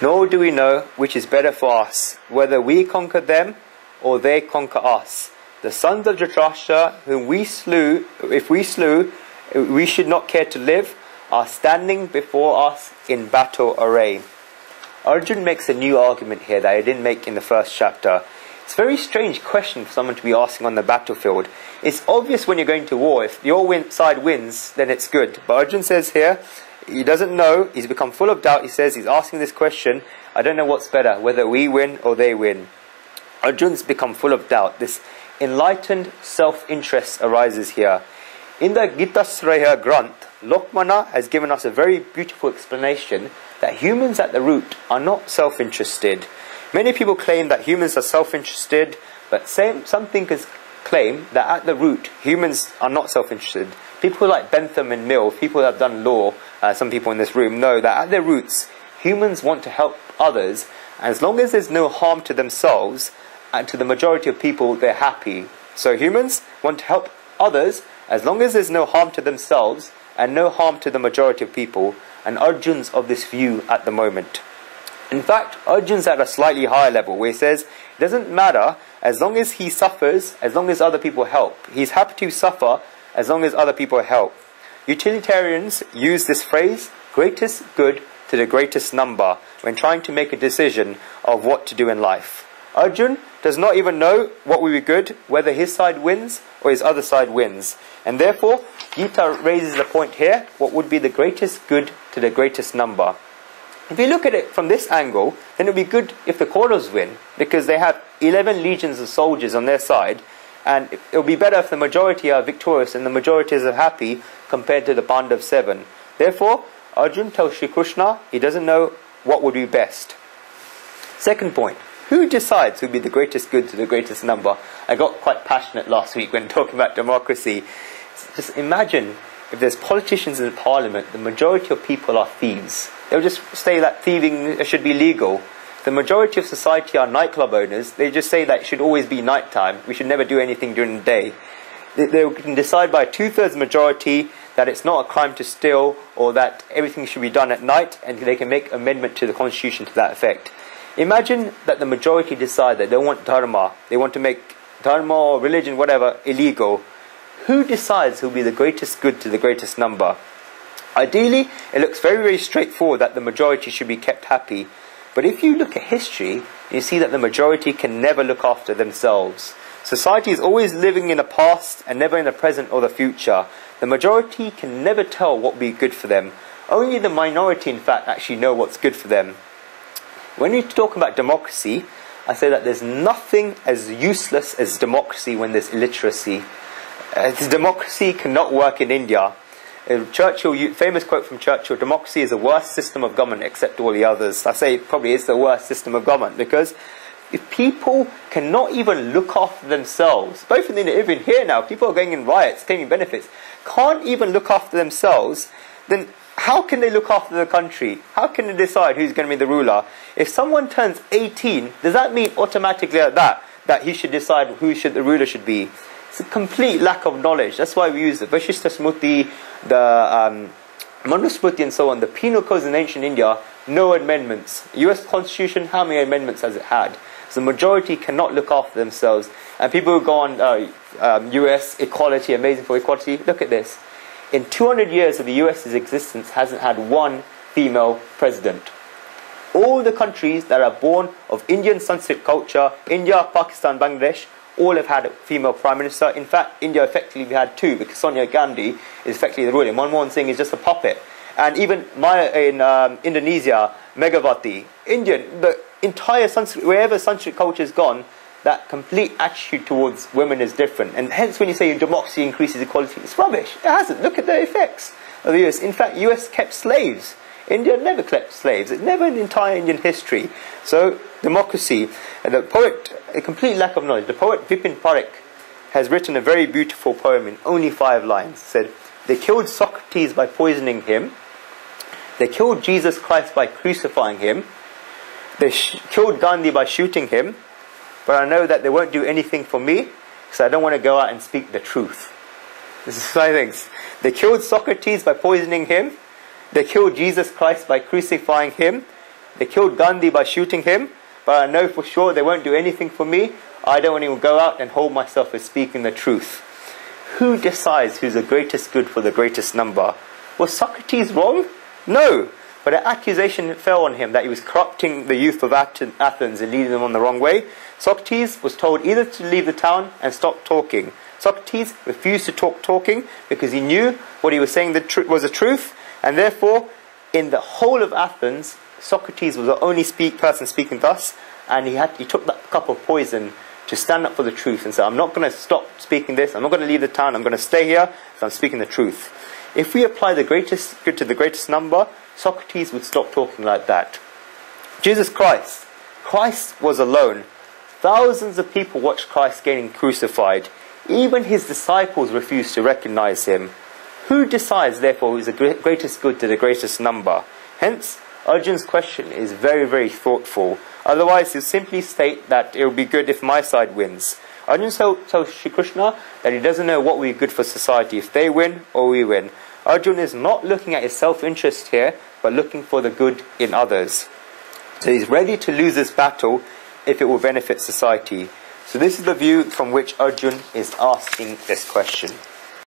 Nor do we know which is better for us, whether we conquer them or they conquer us. The sons of Dhrtarāstra, whom we slew, if we slew, we should not care to live, are standing before us in battle array. Arjun makes a new argument here that he didn't make in the first chapter. It's a very strange question for someone to be asking on the battlefield. It's obvious when you're going to war, if your side wins, then it's good. But Arjun says here, he doesn't know, he's become full of doubt. He says he's asking this question, I don't know what's better, whether we win or they win. Arjun's become full of doubt. This enlightened self-interest arises here. In the Gita Jayanti, Lokmana has given us a very beautiful explanation that humans at the root are not self-interested. Many people claim that humans are self-interested, but some thinkers claim that at the root, humans are not self-interested. People like Bentham and Mill, people that have done law, some people in this room know that at their roots, humans want to help others, and as long as there's no harm to themselves, and to the majority of people, they're happy. So humans want to help others, as long as there's no harm to themselves, and no harm to the majority of people, and Arjun's of this view at the moment. In fact, Arjun's at a slightly higher level, where he says, it doesn't matter, as long as he suffers, as long as other people help. He's happy to suffer, as long as other people help. Utilitarians use this phrase, greatest good to the greatest number, when trying to make a decision of what to do in life. Arjun does not even know what will be good, whether his side wins or his other side wins. And therefore, Gita raises the point here, what would be the greatest good to the greatest number. If you look at it from this angle, then it would be good if the Kauravas win, because they have 11 legions of soldiers on their side, and it would be better if the majority are victorious and the majority are happy compared to the Pandavas 7. Therefore, Arjun tells Shri Krishna he doesn't know what would be best. Second point, who decides who would be the greatest good to the greatest number? I got quite passionate last week when talking about democracy. Just imagine if there's politicians in parliament, the majority of people are thieves. They'll just say that thieving should be legal. The majority of society are nightclub owners. They just say that it should always be nighttime. We should never do anything during the day. They can decide by 2/3 majority that it's not a crime to steal, or that everything should be done at night, and they can make amendment to the constitution to that effect. Imagine that the majority decide that they want dharma. They want to make dharma or religion, whatever, illegal. Who decides who will be the greatest good to the greatest number? Ideally, it looks very, very straightforward that the majority should be kept happy. But if you look at history, you see that the majority can never look after themselves. Society is always living in the past and never in the present or the future. The majority can never tell what will be good for them. Only the minority, in fact, actually know what's good for them. When we talk about democracy, I say that there's nothing as useless as democracy when there's illiteracy. Democracy cannot work in India. Churchill, famous quote from Churchill, democracy is the worst system of government except all the others. I say probably it's the worst system of government, because if people cannot even look after themselves, both in India, even here now, people are going in riots, claiming benefits, can't even look after themselves, then how can they look after the country? How can they decide who's going to be the ruler? If someone turns 18, does that mean automatically that he should decide who the ruler should be? It's a complete lack of knowledge. That's why we use the Vashishta Smriti, the Manusmriti and so on. The penal codes in ancient India, no amendments. US Constitution, how many amendments has it had? So the majority cannot look after themselves. And people who go on US equality, amazing for equality, look at this. In 200 years of the US's existence, hasn't had one female president. All the countries that are born of Indian Sanskrit culture, India, Pakistan, Bangladesh, all have had a female prime minister. In fact, India effectively had two, because Sonia Gandhi is effectively the ruler. Manmohan Singh is just a puppet. And even in Indonesia, Megawati, Indian, the entire Sanskrit, wherever Sanskrit culture has gone, that complete attitude towards women is different. And hence when you say democracy increases equality, it's rubbish. It hasn't. Look at the effects of the US. In fact, US kept slaves. India never kept slaves. It's never in entire Indian history. So, democracy. And the poet, a complete lack of knowledge. The poet Vipin Parekh has written a very beautiful poem in only 5 lines. He said, they killed Socrates by poisoning him. They killed Jesus Christ by crucifying him. They killed Gandhi by shooting him. But I know that they won't do anything for me, because I don't want to go out and speak the truth. This is what I think. They killed Socrates by poisoning him. They killed Jesus Christ by crucifying him. They killed Gandhi by shooting him, but I know for sure they won't do anything for me. I don't want to go out and hold myself as speaking the truth. Who decides who's the greatest good for the greatest number? Was Socrates wrong? No. But an accusation fell on him that he was corrupting the youth of Athens and leading them on the wrong way. Socrates was told either to leave the town and stop talking. Socrates refused to talking because he knew what he was saying was the truth, and therefore, in the whole of Athens, Socrates was the only person speaking thus, and he took that cup of poison to stand up for the truth and say, I'm not going to stop speaking this, I'm not going to leave the town, I'm going to stay here, so I'm speaking the truth. If we apply the greatest good to the greatest number, Socrates would stop talking like that. Jesus Christ. Christ was alone. Thousands of people watched Christ getting crucified. Even his disciples refused to recognize him. Who decides, therefore, who is the greatest good to the greatest number? Hence, Arjun's question is very, very thoughtful. Otherwise, he'll simply state that it will be good if my side wins. Arjun tells Shri Krishna that he doesn't know what will be good for society, if they win or we win. Arjun is not looking at his self-interest here, but looking for the good in others. So he's ready to lose this battle if it will benefit society. So this is the view from which Arjun is asking this question.